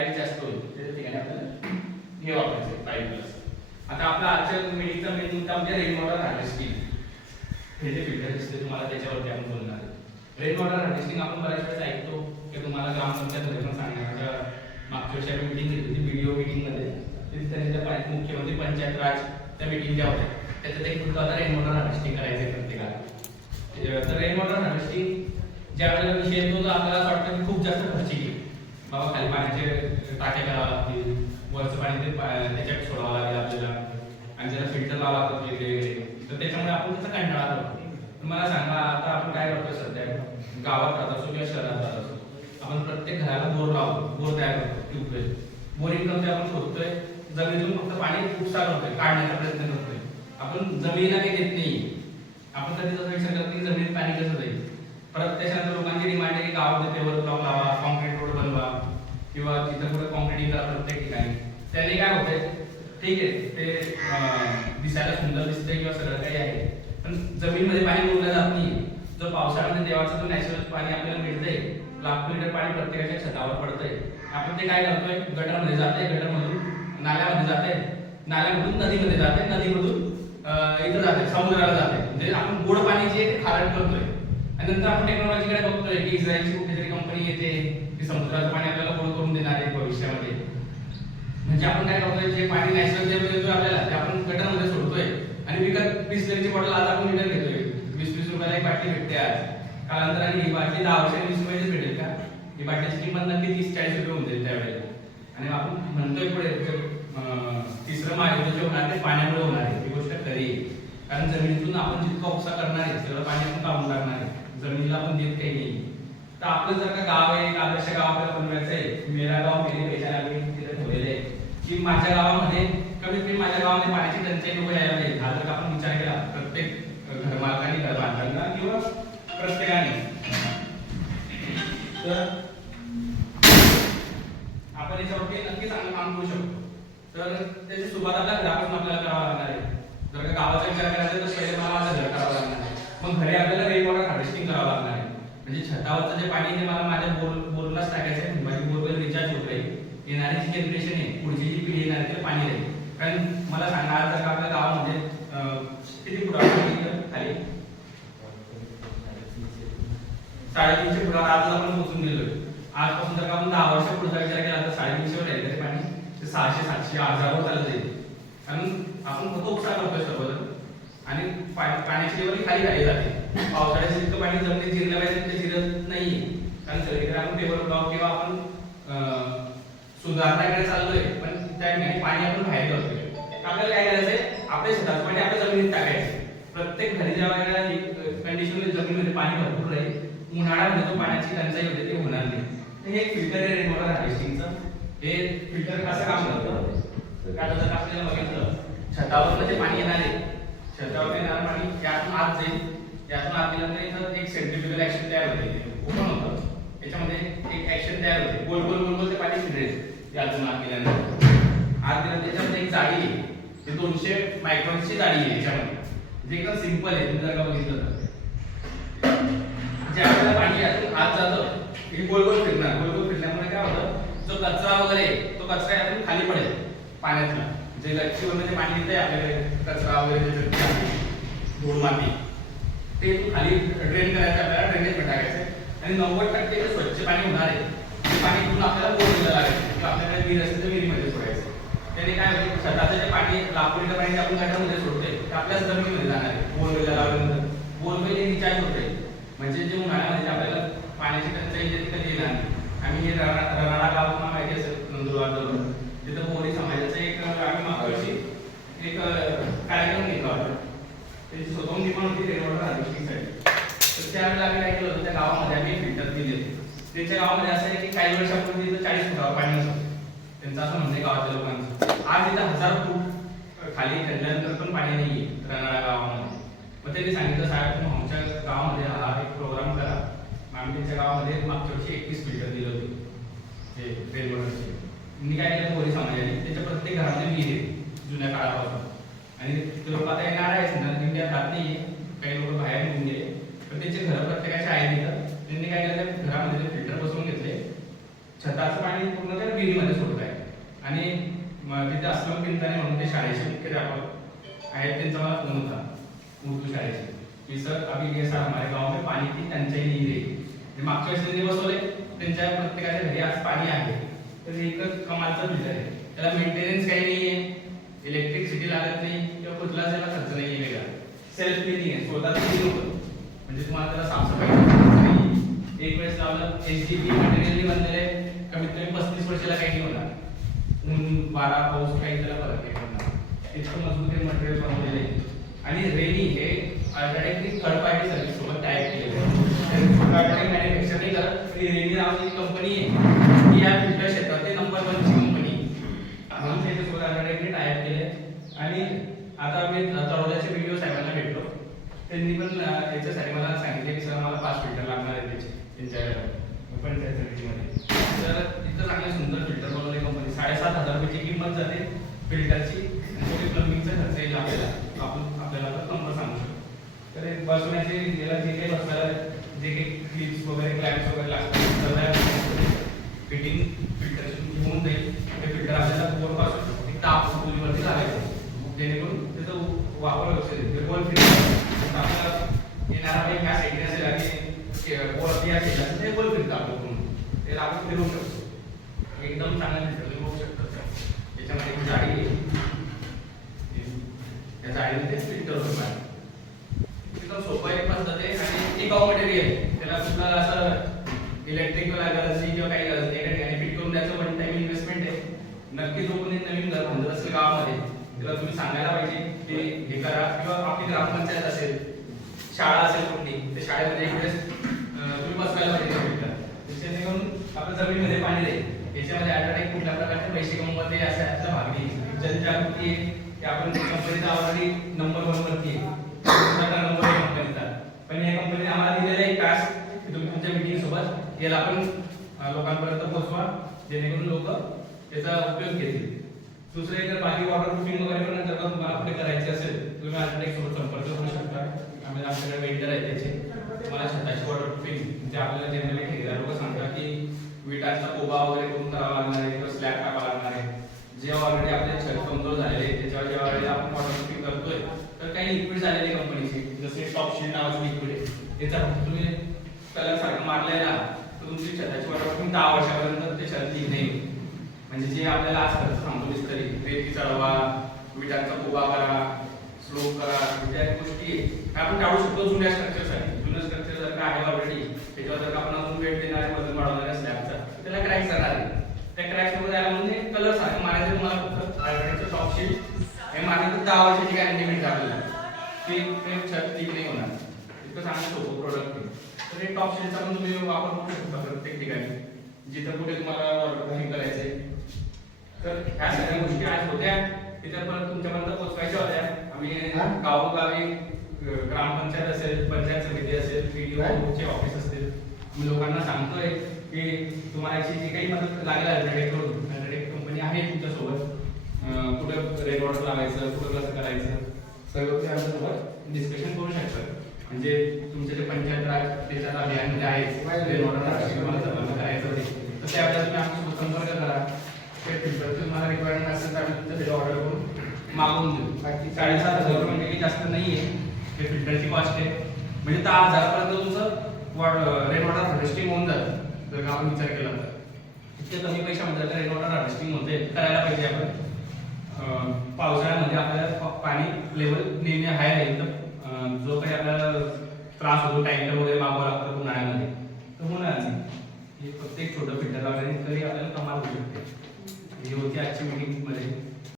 जास्त होईल त्याच्या ठिकाणी आपल्याला हे वापरायचं 5+. आता आपला आजच्या मीटिंगचा मेन मुद्दा म्हणजे रेन वॉटर हार्वेस्टिंग. हे जे फिल्टर दिसते तुम्हाला त्याच्यावरती आपण बोलणार आहे. रेन वॉटर हार्वेस्टिंग आपण बऱ्याच वेळेस ऐकतो की तुम्हाला ग्रामपंचायतमध्ये पण सांगण्याच्या मागच्या वर्षी आम्ही मीटिंग घेतली होती व्हिडिओ मीटिंगमध्ये. त्यांच्या मुख्यमंत्री पंचायत राज त्या मीटिंग ज्या होत्या त्याच्यात एक मुद्दा होता रेन वॉटर हार्वेस्टिंग करायचं आहे प्रत्येकाला. तर रेन वॉटर हार्वेस्टिंग ज्या वेळेला विषय येतो तर आपल्याला असं वाटतं की खूप जास्त खर्चिक आहे. बाबा खाली पाण्याचे टाक्या करावं लागतील, वरचं पाणी ते त्याच्यात सोडावं लागेल आपल्याला, आणि त्याला फिल्टर लावावं लागतं वेगळे. तर त्याच्यामुळे आपण त्याचा कंटाळा करतो. मला सांगा, आता आपण काय करतो सध्या गावात राहत असो किंवा शहरात राहत असो, आपण प्रत्येक घराला बोर लावतो, बोर तयार करतो, ट्यूबवेल बोरिंग करतोय, आपण शोधतोय जमिनीतून फक्त पाणी उपसा करतोय, काढण्याचा प्रयत्न करतोय. आपण जमिनीला काही देत नाही. आपण कधी जसं विचार करतो की जमिनीत पाणी कसं जाईल. परत त्याच्यानंतर लोकांची डिमांड आहे की गावामध्ये पेवर ब्लॉक लावा, कॉन्क्रीट रोड बनवा, किंवा तिथं कुठे कॉन्क्रीटिंग करा प्रत्येक ठिकाणी. त्याने काय होतंय, ठीक आहे ते दिसायला सुंदर दिसतंय किंवा सगळं काही आहे, पण जमिनीमध्ये पाणी मुरलं जात नाही. जो पावसाळ्यामध्ये देवाचं जो नॅचरल पाणी आपल्याला मिळतंय, लाखो लिटर पाणी प्रत्येकाच्या छतावर पडतंय, आपण ते काय करतोय, गटरमध्ये जाते, गटरमधून नाल्यामध्ये जाते, नाल्यामधून नदीमध्ये जाते, नदीमधून इथं जाते, समुद्राला जाते. म्हणजे आपण गोड पाणी जे खारट करतोय. आणि नंतर आपण टेक्नॉलॉजीकडे बघतोय की इस्रायलची कुठेतरी कंपनी येते की समुद्राचं पाणी आपल्याला गोड करून देणार आहे भविष्यामध्ये. म्हणजे आपण काय करतोय, जे पाणी नॅचरल जे मिळतोय आपल्याला ते आपण गटरमध्ये सोडतोय, आणि विकत बिस्लरीची बॉटल आज आपण लिटर घेतोय. 20-20 रुपयाला एक बाटली भेटते आज. कालांतराने ही बाटली 10 वर्षांनी 20 रुपयाचीच भेटेल का? ही बाटलीची किंमत नक्की 30-40 रुपये होऊन जाईल त्यावेळेला. आणि आपण म्हणतोय पुढे तिसरं महायुद्ध जे होणार ते पाण्यामुळे होणार आहे. ही गोष्ट खरी आहे, कारण जमिनीतून आपण जितका उपसा करणार आहे सगळं पाणी आपण काढून टाकणार आहे, जमिनीला आपण देत काही नाही. तर आपलं जर का गाव आहे, एक आदर्श गाव आपल्याला बनवायचं आहे, मेरा गाव मेरे पहचान आम्ही तिथे ठेवलेलं आहे की माझ्या गावामध्ये कमीत कमी माझ्या गावामध्ये पाण्याची टंचाई नको यायला पाहिजे. हा जर का आपण विचार केला प्रत्येक घरमालकांनी, घरबांधवांना किंवा प्रत्येकाने, तर आपण याच्यावरती नक्की चांगलं काम करू शकतो. तर त्याची सुरुवात आपल्या घरापासून आपल्याला करावं लागणार आहे. जर का गावाचा विचार करायचा तर पहिले मला माझं घर करावं लागणार आहे. मग घरी आपल्याला रेन वॉटर हार्वेस्टिंग करावं लागणार आहे. म्हणजे छतावरचं जे पाणी ते मला माझ्या बोरलाच टाकायचं आहे. माझी बोरवेल रिचार्ज होत राहील. येणारी जी जनरेशन आहे, पुढची जी पिढी येणार आहे ते पाणी राहील. कारण मला सांगा, आज जर का आपल्या गावामध्ये किती फुट खाली 350 फुटावर आज आपण पोहोचून गेलोय. आजपासून जर का आपण 10 वर्ष पुढचा विचार केला तर 350 वर राहील तरी पाणी ते 600, 700, 1000 वर चालत जाईल. कारण आपण फक्त उपसा करतोय सर्वजण, आणि पाण्याची लेवल खाली खाली जाते. पावसाळ्यात जितकं पाणी जमिनीत जिरलं पाहिजे ते जिरत नाही, कारण सगळीकडे आपण पेवर ब्लॉक किंवा आपण सुधारण्याकडे चाललोय, पण त्या ठिकाणी पाणी आपण बाहेर करतोय. आपल्याला काय करायचंय, आपल्या शेतात पाणी आपल्या जमिनीत टाकायचं. प्रत्येक घरी ज्या वेळेला कंडिशनमध्ये जमिनीमध्ये पाणी भरपूर राहील, उन्हाळ्यामध्ये जो पाण्याची टंचाई होते ते होणार नाही. हे एक फिल्टर आहे रेन वॉटर हार्वेस्टिंगचं. हे फिल्टर कसं काम करतं, आता जर आपल्याला बघितलं, छतावर जे पाणी येणार आहे, छतावर येणारं पाणी यातून आत जाईल, यातून आत गेल्यानंतर एक सेंट्रिफ्युगल ऍक्शन तयार होते, ओपन होतं. याच्यामध्ये एक ऍक्शन तयार होते, गोल गोल गोल गोल ते पाणी फिरेल. यातून आत गेल्यानंतर त्याच्यामध्ये एक जाळी आहे, ते 200 मायक्रॉनची जाळी आहे. याच्यामध्ये जे एकदम सिंपल आहे, तुम्ही जर का बघितलं तर ज्या वेळेला पाणी यातून आत जातं हे गोल गोल फिरणार. गोल गोल फिरल्यामुळे काय होतं, जो कचरा वगैरे तो कचरा यातून खाली पडेल पाण्यातला. जे गच्चीवरनं जे पाणी येतंय आपल्याकडे, कचरा वगैरे धूळ माती, ते खाली ड्रेन करायचं, आपल्याला ड्रेनेज टाकायचं, आणि 90% जे स्वच्छ पाणी होणार आहे ते पाणी इथून आपल्याला बोरवेलला लागायचं किंवा आपल्याकडे विहीर असेल तर विहिरीमध्ये सोडायचं. त्याने काय होईल, छताचं जे पाणी लाखो लिटर पाणी आपण गटारमध्ये सोडतोय ते आपल्याच जमिनीमध्ये जाणार आहे. बोरवेलला लावल्यानंतर बोरवेल हे रिचार्ज होत आहे. म्हणजे जे उन्हाळ्यामध्ये आपल्याला पाण्याची टंचाई जे कधी येणार नाही. आम्ही हे रनाळा गाव तुम्हाला माहिती असेल, नंदुरबार जवळ, तिथं मोरी समाजाचं एक आम्ही मागच्या वर्षी एक कार्यक्रम घेतला होता. त्याची स्वतःहून पण होती रेन वॉटर हार्वेस्टिंगसाठी. तर त्यावेळेला आम्ही काय केलं होतं, त्या गावामध्ये आम्ही फिल्टर दिले होते. त्यांच्या गावामध्ये असं आहे की काही वर्षापूर्वी तिथं 40 फुटावर पाणी नसतं. त्यांचं असं म्हणणं आहे गावाच्या लोकांचं. आज तिथं 1000 फूट खाली खणल्यानंतर पण पाणी नाही आहे रनाळा गावामध्ये. मग त्यांनी सांगितलं, साहेब तुम्ही आमच्या गावामध्ये हा एक प्रोग्राम करा. आम्ही त्यांच्या गावामध्ये मागच्या वर्षी 21 फिल्टर दिले होते हे रेन वॉटरचे. मी काय केलं, मोरी समाजाने त्यांच्या प्रत्येक घरामध्ये विहीर आहे जुन्या काळापासून, आणि ते लोक आता येणार आहे, इंडियात राहत नाही, काही लोक बाहेर निघून गेले, पण त्यांचे घरं प्रत्येकाचे आहेत तिथं. त्यांनी काय केलं, घरामध्ये फिल्टर बसवून घेतले, छताचं पाणी पूर्ण त्या विहिरीमध्ये सोडत आहे. आणि तिथे असलं पिंताने म्हणून ते शाळेचे मुख्याध्यापक आहेत, त्यांचा मला फोन होता उर्दू शाळेचे की सर अभी ये सर हमारे गाव में पाणी की टंचाई नहीं रही. मागच्या वेळेस त्यांनी बसवले, त्यांच्या प्रत्येकाच्या घरी आज पाणी आहे. तर एकच कमालचं फिल्टर आहे, त्याला मेंटेनन्स काही नाही आहे, इलेक्ट्रिसिटी लागत नाही किंवा कुठलाच त्याला खर्च नाही आहे वेगळा. सेल्फ क्लिनिंग आहे, स्वतःच क्लीन होतं. म्हणजे तुम्हाला त्याला साफसफाई नाही. एक वेळेस लावलं HDP मटेरियलनी बनलेले, कमीत कमी 35 वर्षाला काही नाही होणार. ऊन वारा पाऊस काही त्याला फरक नाही पडणार, इतकं मजबूत हे मटेरियल बनवलेलं आहे. आणि रेनी हे अल्ट्राटेकनी थर्ड पार्टी सर्व्हिस सोबत टाईप केलेलं आहे. अल्ट्राटेक मॅन्युफॅक्चर नाही करत, रेनी नावाची कंपनी आहे ही या फिल्टर क्षेत्रातली नंबर 1 ची कंपनी म्हणून त्याच्यासोबत अल्ट्राटेकने टाईप केले. आणि आता मी तळोद्याचे व्हिडिओ साहेबांना भेटलो, त्यांनी पण याच्यासाठी मला सांगितले की सर मला 5 फिल्टर लागणार आहेत त्याचे त्यांच्या पंचायत समितीमध्ये. तर इतकं चांगले सुंदर फिल्टर बनवले कंपनी. 7,500 रुपयाची किंमत जाते फिल्टरची, आणि प्लंबिंगचा खर्च येईल आपल्याला नंबर सांगू शकतो. तर बसवण्याचे याला जे काही बसवायला जे काही क्लिप्स वगैरे क्लॅम्प्स वगैरे लागतात सगळ्या फिटिंग फिल्टरची होऊन जाईल. ते फिल्टर आपल्याला बोरपासून एक ताप चुलीवरती लावायचं, जेणेकरून त्याचा वापर व्यवस्थित होईल. गोल फिल्टर आपल्याला येणारा काही ह्या साईडने असेल आणि वरती या साईडला ते गोल फिल्टर आपलं त्याला आपण फिरवू शकतो. एकदम चांगलं फिल्टर तुम्ही बघू शकता. त्याच्यामध्ये एक जाळी आहे, त्या जाळीमध्ये फिल्टर होतं पाणी. एकदम सोपं एक पद्धत आहे आणि टिकाऊ मटेरियल. त्याला कुठला असं इलेक्ट्रिकल गरज नाही किंवा काही गरज नाही. एका ठिकाणी फिट करून द्यायचं वन टाइम इन्व्हेस्टमेंट आहे. नक्की जो कोणी नवीन घर बांधत असेल गावामध्ये त्याला तुम्ही सांगायला पाहिजे ते हे करा. किंवा आपली ग्रामपंचायत असेल, शाळा असेल कोणती, त्या शाळेमध्ये एक वेळेस तुम्ही बसवायला पाहिजे फिल्टर, जेणेकरून आपल्या जमिनीमध्ये पाणी राहील. याच्यामध्ये अल्ट्राटेक कुठल्या प्रकारचे पैसे कमवते असा याचा भाग नाही. जनजागृती आहे की आपण कंपनीचा ऑलरेडी नंबर 1 वरती आहे, नंबर 1 कंपनीचा. पण या कंपनीने आम्हाला दिलेला एक टास्क की तुम्ही तुमच्या मीटिंग सोबत याला आपण लोकांपर्यंत पोहोचवा, जेणेकरून लोक याचा उपयोग घेतील. दुसरं जर बाकी वॉटर प्रूफिंग वगैरे पण नंतर तुम्हाला पुढे करायचे असेल तुम्ही अल्ट्राटेक सोबत संपर्क करू शकता. आमच्याकडे वेंडर आहे त्याचे. तुम्हाला छताची वॉटर प्रूफिंग म्हणजे आपल्याला जनरली ठेकेदार लोक सांगतात की विटाचा कोबा वगैरे करून करावा लागणार आहे किंवा स्लॅब टाकावा लागणार आहे. जे ऑलरेडी आपले छत कमजोर झालेले आहे त्याच्यावर जेव्हा आपण वॉटर प्रूफिंग करतोय तर काही लिक्विड झालेले कंपनीचे जसे टॉप शीट नावाचं लिक्विड आहे, त्याचा तुम्ही कलर सारखं मारलाय ना तर तुमची छताची वॉटर प्रूफिंग 10 वर्षापर्यंत ते छत लीक नाही. म्हणजे जे आपल्याला आज खर्च सांगतो तरी रेती चढवा, विटांचा कोबा करा, स्लोप करा, त्या गोष्टी आपण टाळू शकतो जुन्या स्ट्रक्चरसाठी. जुनं स्ट्रक्चर जर का आहे ऑलरेडी त्याच्यावर जर का आपण अजून वेट देणार वजन वाढवणाऱ्या स्लॅबचा त्याला क्रॅक्स जाणार आहे. त्या क्रॅक्स मध्ये आला म्हणजे कलर सारखं मारायचं तुम्हाला फक्त अल्ट्राटेकचं टॉप शीट हे मारलं तर 10 वर्षाची गॅरंटी मिळते आपल्याला. ते छत लीक नाही होणार. इतकं चांगलं सोपं प्रोडक्ट आहे. तर हे टॉप शीटचा पण तुम्ही वापर करू शकता प्रत्येक ठिकाणी जिथं कुठे तुम्हाला वॉटर प्रूफिंग करायचंय. तर ह्या सगळ्या गोष्टी आज होत्या तिथे परत तुमच्यापर्यंत पोहोचवायच्या होत्या. आम्ही गावोगावी ग्रामपंचायत असेल, पंचायत समिती असेल, PDOचे ऑफिस असतील, मी लोकांना सांगतोय की तुम्हाला याची जी काही मदत लागेल अल्ट्राटेककडून, अल्ट्राटेक कंपनी आहे तुमच्यासोबत. कुठं रेन वॉटर लावायचं, कुठं कसं करायचं सगळं तुम्ही आमच्यासोबत डिस्कशन करू शकता. म्हणजे तुमचे जे पंचायत राज त्याच्यात अभियानमध्ये आहे रेन वॉटर तुम्हाला जर करायचं असेल तर त्यावेळेला तुम्ही आमच्यासोबत संपर्क करा. फिल्टरची तुम्हाला रिक्वायरमेंट असेल तर आम्ही तुमचं ऑर्डर करून मागवून देऊ. 7,500 रुपये म्हणजे जास्त नाही आहे हे फिल्टरची कॉस्ट आहे. म्हणजे 10,000 पर्यंत तुमचं रेन वॉटर हार्वेस्टिंग होऊन जातं जर का आपण विचार केला तर. इतके कमी पैशामध्ये रेन वॉटर हार्वेस्टिंग होते करायला पाहिजे आपण. पावसाळ्यामध्ये आपल्याला पाणी लेवल नेहमी हाय राहील तर जो काही आपल्याला त्रास होतो टँकर वगैरे मागवावं लागतं उन्हाळ्यामध्ये तर होणार नाही. हे प्रत्येक छोटं फिल्टर लावल्याने तरी आपल्याला कमाल होऊ शकते. ही होती आजची मीटिंगमध्ये.